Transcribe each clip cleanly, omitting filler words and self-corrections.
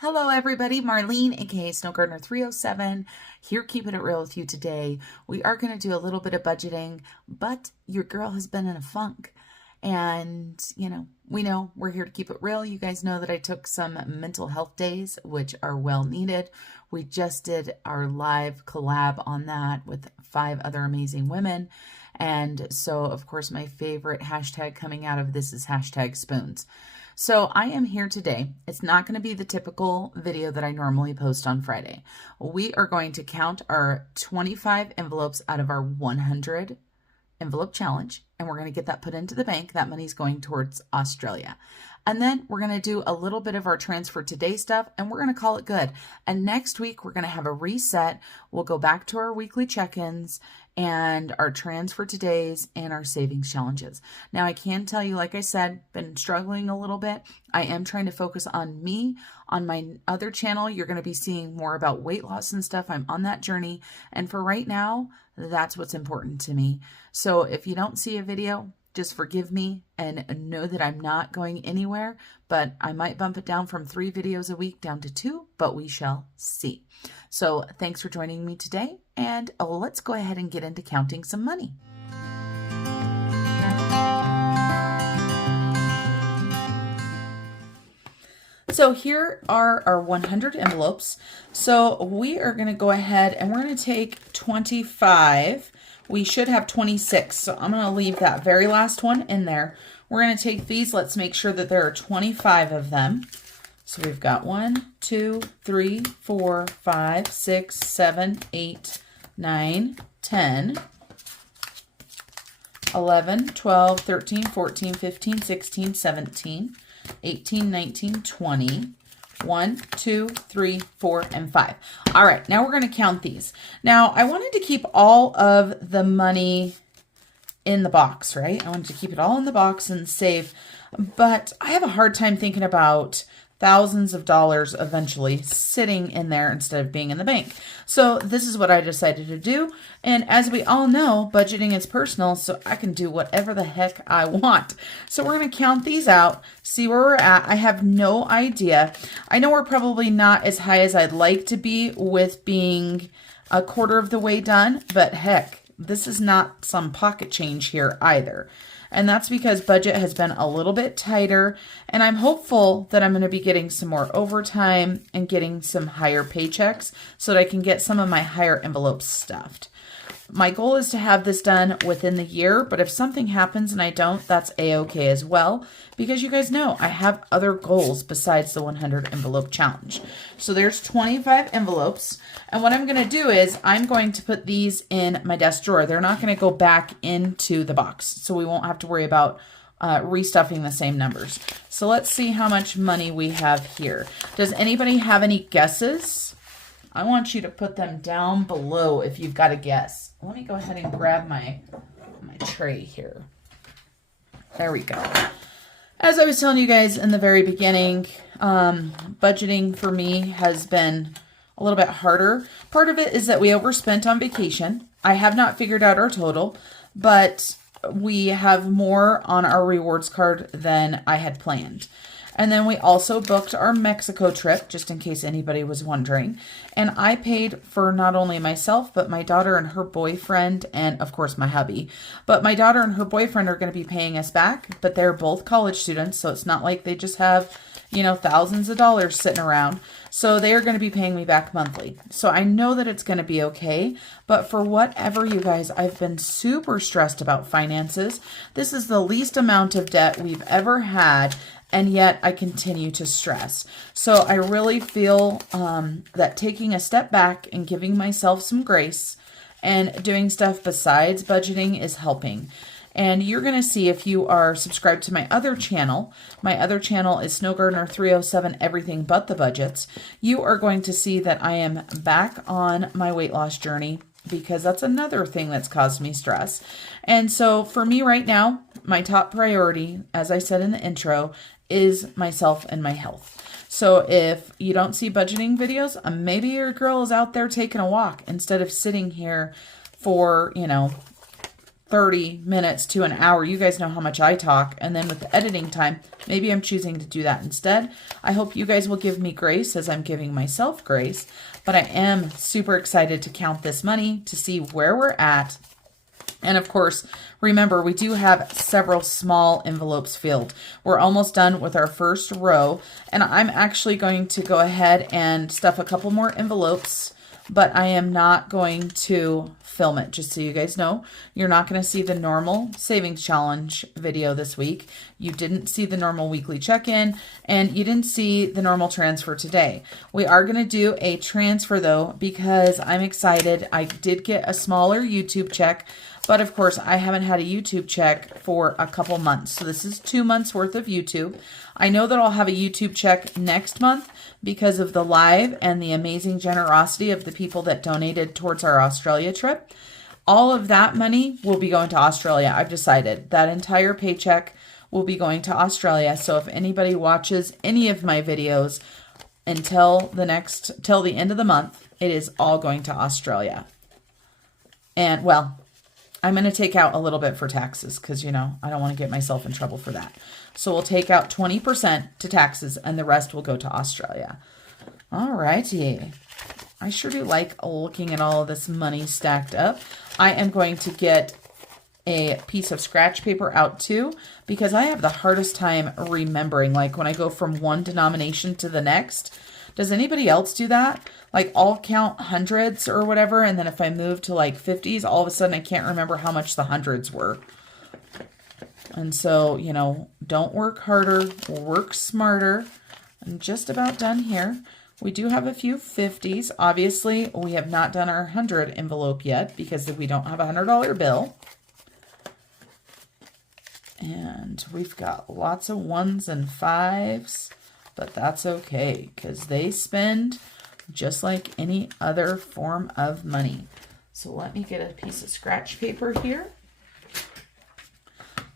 Hello everybody, Marlene, aka Snow Gardener 307, here keeping it real with you today. We are going to do a little bit of budgeting, but your girl has been in a funk. And, we know we're here to keep it real. You guys know that I took some mental health days, which are well needed. We just did our live collab on that with 5 other amazing women. And so, of course, my favorite hashtag coming out of this is hashtag spoons. So I am here today. It's not going to be the typical video that I normally post on Friday. We are going to count our 25 envelopes out of our 100 envelope challenge, and we're going to get that put into the bank. That money's going towards Australia. And then we're going to do a little bit of our transfer today stuff, and we're going to call it good. And next week, we're going to have a reset. We'll go back to our weekly check-ins and our transfer todays and our savings challenges. Now, I can tell you, like I said, been struggling a little bit. I am trying to focus on me. On my other channel, you're going to be seeing more about weight loss and stuff. I'm on that journey. And for right now, that's what's important to me. So if you don't see a video, just forgive me and know that I'm not going anywhere, but I might bump it down from 3 videos a week down to 2, but we shall see. So thanks for joining me today, and let's go ahead and get into counting some money. So here are our 100 envelopes. So we are going to go ahead and we're going to take 25. We should have 26, so I'm going to leave that very last one in there. We're going to take these. Let's make sure that there are 25 of them. So we've got 1, 2, 3, 4, 5, 6, 7, 8, 9, 10, 11, 12, 13, 14, 15, 16, 17, 18, 19, 20. 1, 2, 3, 4, and 5. All right, now we're going to count these. Now, I wanted to keep all of the money in the box, right? I wanted to keep it all in the box and save, but I have a hard time thinking about thousands of dollars eventually sitting in there instead of being in the bank. So this is what I decided to do. And as we all know, budgeting is personal, so I can do whatever the heck I want. So we're going to count these out, see where we're at. I have no idea. I know we're probably not as high as I'd like to be with being a quarter of the way done, but heck, this is not some pocket change here either. And that's because budget has been a little bit tighter, and I'm hopeful that I'm going to be getting some more overtime and getting some higher paychecks so that I can get some of my higher envelopes stuffed. My goal is to have this done within the year, but if something happens and I don't, that's a-okay as well, because you guys know I have other goals besides the 100 envelope challenge. So there's 25 envelopes, and what I'm going to do is I'm going to put these in my desk drawer. They're not going to go back into the box, so we won't have to worry about restuffing the same numbers. So let's see how much money we have here. Does anybody have any guesses? I want you to put them down below if you've got a guess. Let me go ahead and grab my tray here. There we go. As I was telling you guys in the very beginning, budgeting for me has been a little bit harder. Part of it is that we overspent on vacation. I have not figured out our total, but we have more on our rewards card than I had planned. And then we also booked our Mexico trip, just in case anybody was wondering. And I paid for not only myself, but my daughter and her boyfriend, and of course my hubby. But my daughter and her boyfriend are going to be paying us back, but they're both college students, so it's not like they just have, thousands of dollars sitting around. So they are going to be paying me back monthly. So I know that it's going to be okay. But for whatever, you guys, I've been super stressed about finances. This is the least amount of debt we've ever had, and yet I continue to stress. So I really feel that taking a step back and giving myself some grace and doing stuff besides budgeting is helping. And you're going to see if you are subscribed to my other channel. My other channel is Snow Gardener 307, Everything But the Budgets. You are going to see that I am back on my weight loss journey, because that's another thing that's caused me stress. And so for me right now, my top priority, as I said in the intro, is myself and my health. So if you don't see budgeting videos, maybe your girl is out there taking a walk instead of sitting here for, 30 minutes to an hour. You guys know how much I talk. And then with the editing time, maybe I'm choosing to do that instead. I hope you guys will give me grace as I'm giving myself grace. But I am super excited to count this money to see where we're at. And of course, remember, we do have several small envelopes filled. We're almost done with our first row. And I'm actually going to go ahead and stuff a couple more envelopes, but I am not going to film it, just so you guys know. You're not going to see the normal savings challenge video this week. You didn't see the normal weekly check-in, and you didn't see the normal transfer today. We are going to do a transfer though, because I'm excited. I did get a smaller YouTube check, but of course I haven't had a YouTube check for a couple months. So this is 2 months worth of YouTube. I know that I'll have a YouTube check next month because of the live and the amazing generosity of the people that donated towards our Australia trip. All of that money will be going to Australia. I've decided that entire paycheck will be going to Australia. So if anybody watches any of my videos till the end of the month, it is all going to Australia. And well, I'm going to take out a little bit for taxes because, you know, I don't want to get myself in trouble for that. So we'll take out 20% to taxes and the rest will go to Australia. All righty. I sure do like looking at all of this money stacked up. I am going to get a piece of scratch paper out too, because I have the hardest time remembering, like when I go from one denomination to the next. Does anybody else do that? Like I'll count hundreds or whatever, and then if I move to like 50s, all of a sudden I can't remember how much the hundreds were. And so, you know, don't work harder, work smarter. I'm just about done here. We do have a few 50s. Obviously, we have not done our 100 envelope yet because we don't have a $100 bill. And we've got lots of 1s and 5s, but that's okay because they spend just like any other form of money. So let me get a piece of scratch paper here.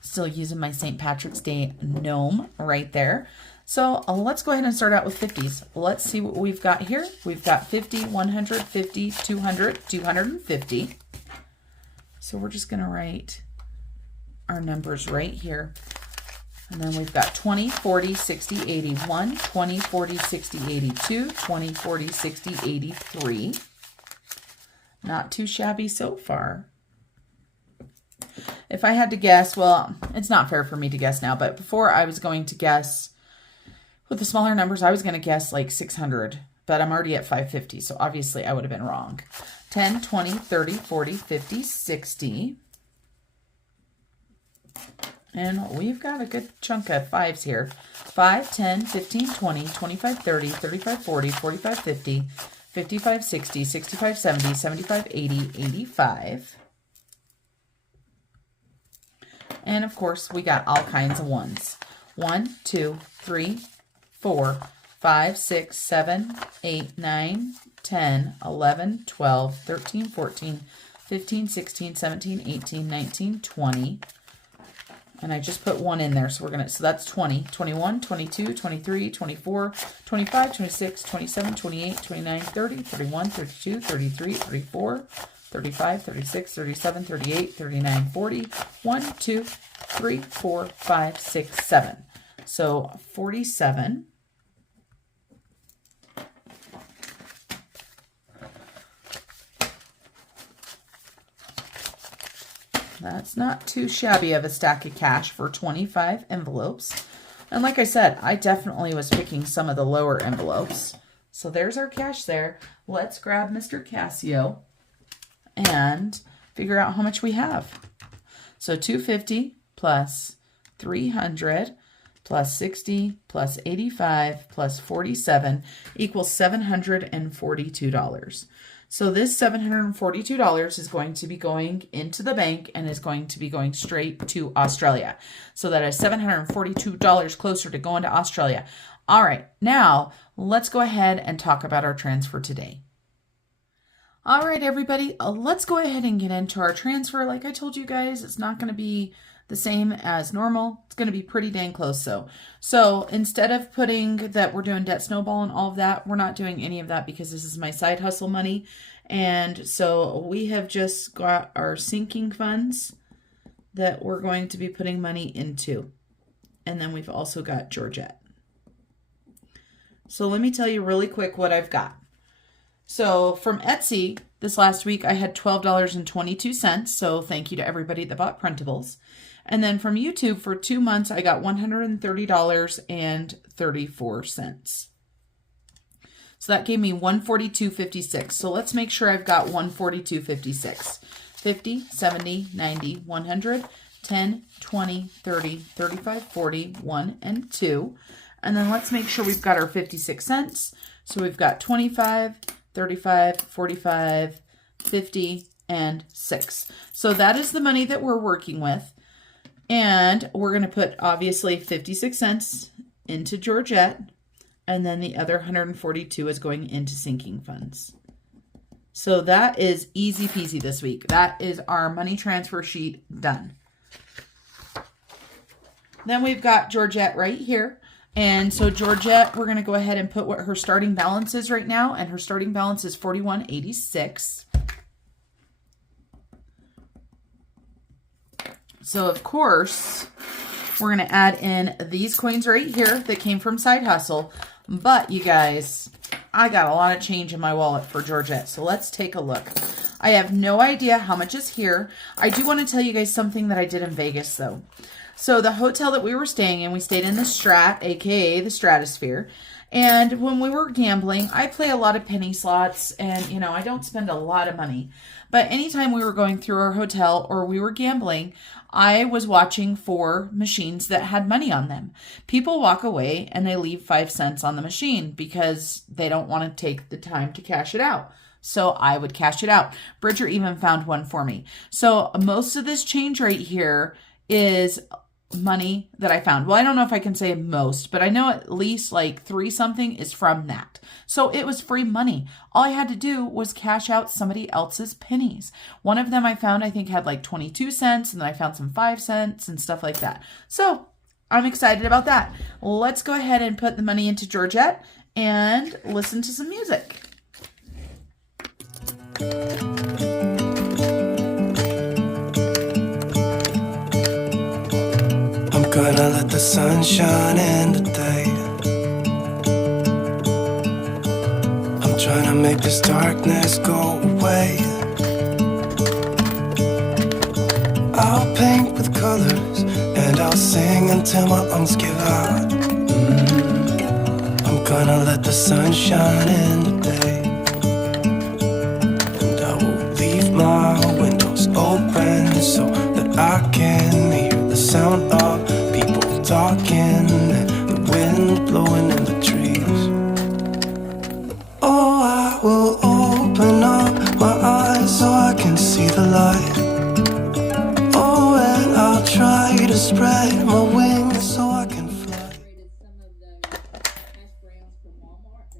Still using my St. Patrick's Day gnome right there. So let's go ahead and start out with 50s. Let's see what we've got here. We've got 50, 100, 50, 200, 250. So we're just going to write our numbers right here. And then we've got 20, 40, 60, 81, 20, 40, 60, 82, 20, 40, 60, 83. Not too shabby so far. If I had to guess, well, it's not fair for me to guess now, but before I was going to guess, with the smaller numbers, I was going to guess like 600, but I'm already at 550, so obviously I would have been wrong. 10, 20, 30, 40, 50, 60. And we've got a good chunk of 5s here. 5, 10, 15, 20, 25, 30, 35, 40, 45, 50, 55, 60, 65, 70, 75, 80, 85. And of course, we got all kinds of 1s. 1, 2, 3, 4, 5, 6, 7, 8, 9, 10, 11, 12, 13, 14, 15, 16, 17, 18, 19, 20. And I just put 1 in there, so that's 20, 21, 22, 23, 24, 25, 26, 27, 28, 29, 30, 31, 32, 33, 34, 35, 36, 37, 38, 39, 40, 1, 2, 3, 4, 5, 6, 7. So 47. That's not too shabby of a stack of cash for 25 envelopes. And like I said, I definitely was picking some of the lower envelopes. So there's our cash there. Let's grab Mr. Casio and figure out how much we have. So 250 plus 300 plus 60 plus 85 plus 47 equals $742. So this $742 is going to be going into the bank and is going to be going straight to Australia. So that is $742 closer to going to Australia. All right, now let's go ahead and talk about our transfer today. All right, everybody, let's go ahead and get into our transfer. Like I told you guys, it's not going to be the same as normal. It's going to be pretty dang close. So instead of putting that we're doing debt snowball and all of that, we're not doing any of that because this is my side hustle money. And so we have just got our sinking funds that we're going to be putting money into. And then we've also got Georgette. So let me tell you really quick what I've got. So from Etsy, this last week I had $12.22. So thank you to everybody that bought printables. And then from YouTube for 2 months, I got $130.34. So that gave me $142.56. So let's make sure I've got $142.56. 50, 70, 90, 100, 10, 20, 30, 35, 40, 1, and 2. And then let's make sure we've got our 56 cents. So we've got 25, 35, 45, 50, and 6. So that is the money that we're working with. And we're going to put, obviously, 56 cents into Georgette. And then the other 142 is going into sinking funds. So that is easy peasy this week. That is our money transfer sheet done. Then we've got Georgette right here. And so Georgette, we're going to go ahead and put what her starting balance is right now. And her starting balance is $41.86. So of course, we're going to add in these coins right here that came from Side Hustle. But you guys, I got a lot of change in my wallet for Georgette. So let's take a look. I have no idea how much is here. I do want to tell you guys something that I did in Vegas though. So the hotel that we were staying in, we stayed in the Strat, aka the Stratosphere. And when we were gambling, I play a lot of penny slots and, you know, I don't spend a lot of money. But anytime we were going through our hotel or we were gambling, I was watching for machines that had money on them. People walk away and they leave 5 cents on the machine because they don't want to take the time to cash it out. So I would cash it out. Bridger even found one for me. So most of this change right here is money that I found. Well, I don't know if I can say most, but I know at least like 3 something is from that. So it was free money. All I had to do was cash out somebody else's pennies. One of them I found, I think had like 22 cents, and then I found some 5 cents and stuff like that. So I'm excited about that. Let's go ahead and put the money into Georgette and listen to some music. Gonna let the sun shine in today. I'm trying to make this darkness go away. I'll paint with colors and I'll sing until my lungs give out. I'm gonna let the sun shine in today. And I will leave my windows open so that I can hear the sound of talking and the wind blowing in the trees. Oh, I will open up my eyes so I can see the light. Oh, and I'll try to spread my wings so I can fly.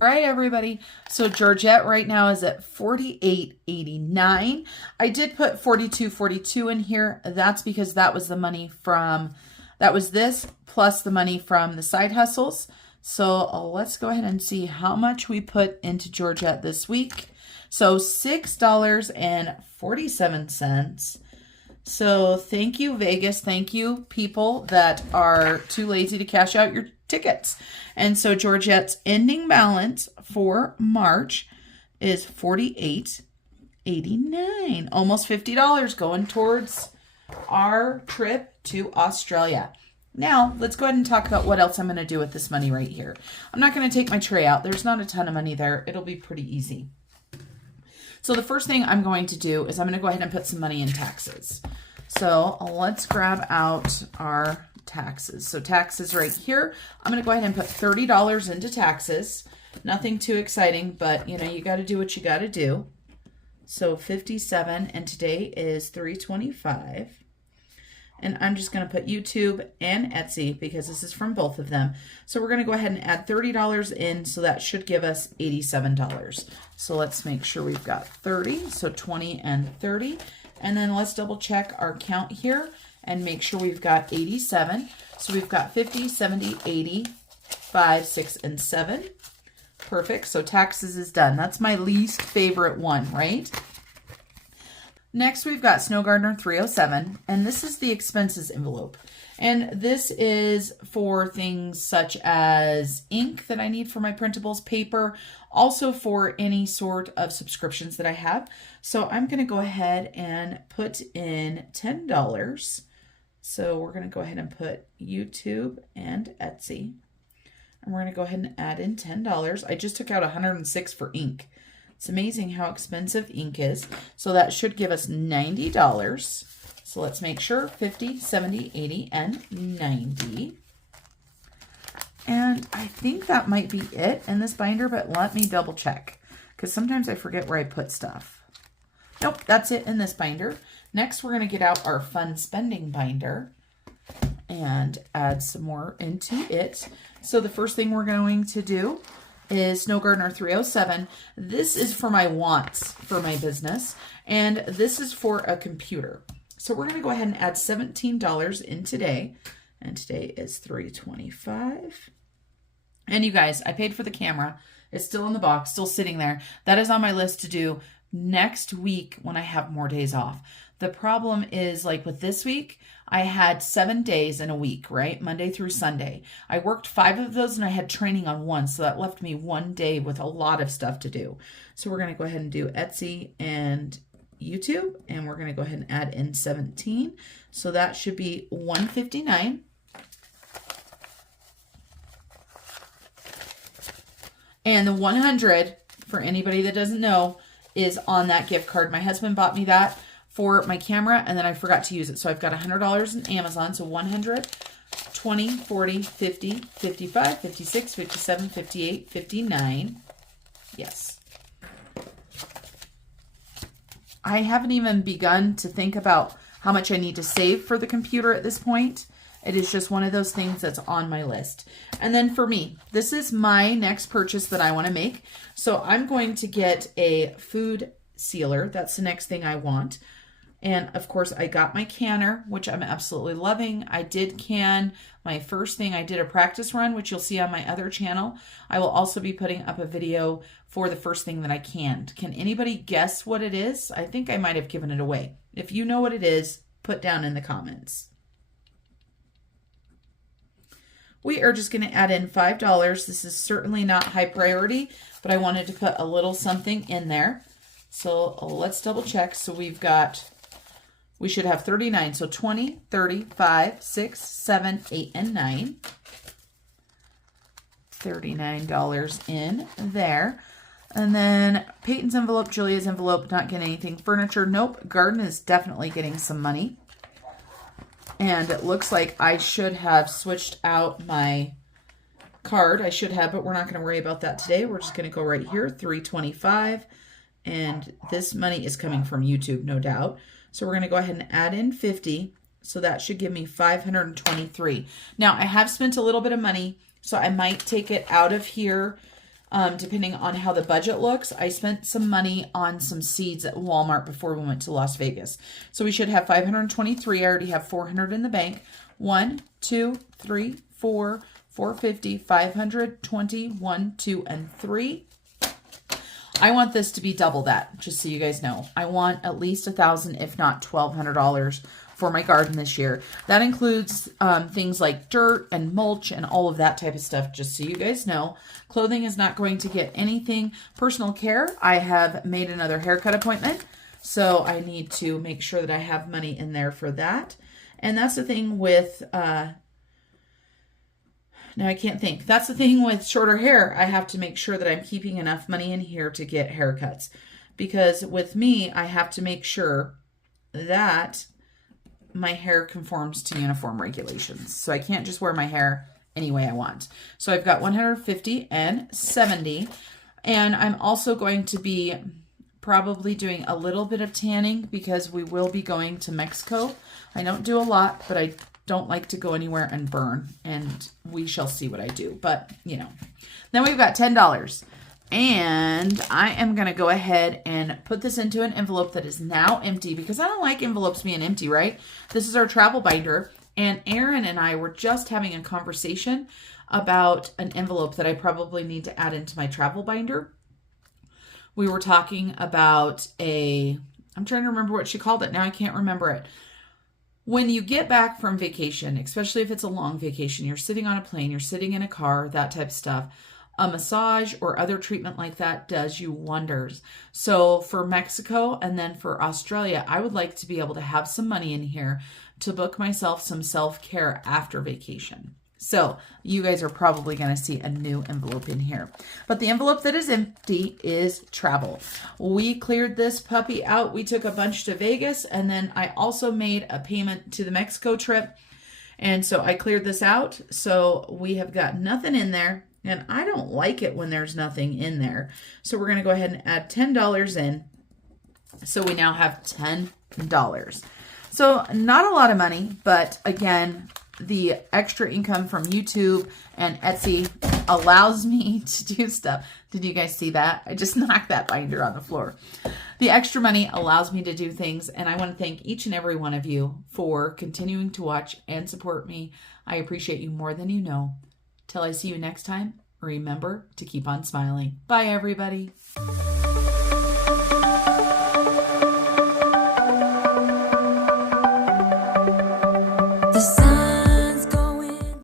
All right, everybody. So Georgette right now is at $48.89. I did put $42.42 in here. That's because that was the money from... That was this plus the money from the side hustles. So let's go ahead and see how much we put into Georgette this week. So $6.47. So thank you, Vegas. Thank you, people that are too lazy to cash out your tickets. And so Georgette's ending balance for March is $48.89. Almost $50 going towards our trip to Australia. Now, let's go ahead and talk about what else I'm going to do with this money right here. I'm not going to take my tray out. There's not a ton of money there. It'll be pretty easy. So the first thing I'm going to do is I'm going to go ahead and put some money in taxes. So let's grab out our taxes. So taxes right here. I'm going to go ahead and put $30 into taxes. Nothing too exciting, but you know, you got to do what you got to do. So 57, and today is 3/25. And I'm just going to put YouTube and Etsy because this is from both of them. So we're going to go ahead and add $30 in. So that should give us $87. So let's make sure we've got 30. So 20 and 30. And then let's double check our count here and make sure we've got 87. So we've got 50, 70, 80, 5, 6, and 7. Perfect. So taxes is done. That's my least favorite one, right? Next, we've got Snow Gardener 307, and this is the expenses envelope. And this is for things such as ink that I need for my printables, paper, also for any sort of subscriptions that I have. So I'm going to go ahead and put in $10. So we're going to go ahead and put YouTube and Etsy. And we're going to go ahead and add in $10. I just took out $106 for ink. It's amazing how expensive ink is. So that should give us $90. So let's make sure 50, 70, 80, and 90. And I think that might be it in this binder, but let me double check because sometimes I forget where I put stuff. Nope, that's it in this binder. Next, we're going to get out our fun spending binder and add some more into it. So the first thing we're going to do is Snow Gardener 307. This is for my wants for my business, and this is for a computer. So we're going to go ahead and add $17 in today, and today is $3.25. And you guys, I paid for the camera. It's still in the box, still sitting there. That is on my list to do next week when I have more days off. The problem is, like with this week, I had 7 days in a week, right? Monday through Sunday. I worked 5 of those and I had training on 1. So that left me 1 day with a lot of stuff to do. So we're going to go ahead and do Etsy and YouTube. And we're going to go ahead and add in 17. So that should be $159. And the 100, for anybody that doesn't know, is on that gift card. My husband bought me that for my camera, and then I forgot to use it. So I've got $100 in Amazon. So 100, 20, 40, 50, 55, 56, 57, 58, 59. Yes. I haven't even begun to think about how much I need to save for the computer at this point. It is just one of those things that's on my list. And then for me, this is my next purchase that I want to make. So I'm going to get a food sealer. That's the next thing I want. And of course, I got my canner, which I'm absolutely loving. I did can my first thing. I did a practice run, which you'll see on my other channel. I will also be putting up a video for the first thing that I canned. Can anybody guess what it is? I think I might have given it away. If you know what it is, put down in the comments. We are just going to add in $5. This is certainly not high priority, but I wanted to put a little something in there. So let's double check. So we should have 39. So 20, 30, 5, 6, 7, 8, and 9. $39 in there. And then Peyton's envelope, Julia's envelope, not getting anything. Furniture, nope. Garden is definitely getting some money. And it looks like I should have switched out my card. I should have, but we're not going to worry about that today. We're just going to go right here, $3.25. And this money is coming from YouTube, no doubt. So we're going to go ahead and add in 50. So that should give me $523. Now, I have spent a little bit of money, so I might take it out of here depending on how the budget looks. I spent some money on some seeds at Walmart before we went to Las Vegas. So we should have 523. I already have 400 in the bank. 1, 2, 3, 4, 450, 520, 1, 2, and 3. I want this to be double that, just so you guys know. I want at least $1,000, if not $1,200 for my garden this year. That includes things like dirt and mulch and all of that type of stuff, just so you guys know. Clothing is not going to get anything. Personal care, I have made another haircut appointment, so I need to make sure that I have money in there for that. And that's the thing with, now I can't think. That's the thing with shorter hair. I have to make sure that I'm keeping enough money in here to get haircuts. Because with me, I have to make sure that my hair conforms to uniform regulations. So I can't just wear my hair any way I want. So I've got 150 and 70. And I'm also going to be probably doing a little bit of tanning because we will be going to Mexico. I don't do a lot, but I don't like to go anywhere and burn. And we shall see what I do. But, you know. Then we've got $10. And I am going to go ahead and put this into an envelope that is now empty because I don't like envelopes being empty, right? This is our travel binder. And Erin and I were just having a conversation about an envelope that I probably need to add into my travel binder. We were talking about a I'm trying to remember what she called it. Now I can't remember it. When you get back from vacation, especially if it's a long vacation, you're sitting on a plane, you're sitting in a car, that type of stuff, a massage or other treatment like that does you wonders. So for Mexico and then for Australia, I would like to be able to have some money in here to book myself some self-care after vacation. So you guys are probably going to see a new envelope in here. But the envelope that is empty is travel. We cleared this puppy out. We took a bunch to Vegas, and then I also made a payment to the Mexico trip. And so I cleared this out. So we have got nothing in there. And I don't like it when there's nothing in there. So we're going to go ahead and add $10 in. So we now have $10. So not a lot of money, but again, the extra income from YouTube and Etsy allows me to do stuff. Did you guys see that? I just knocked that binder on the floor. The extra money allows me to do things, and I want to thank each and every one of you for continuing to watch and support me. I appreciate you more than you know. Till I see you next time, remember to keep on smiling. Bye, everybody. The sun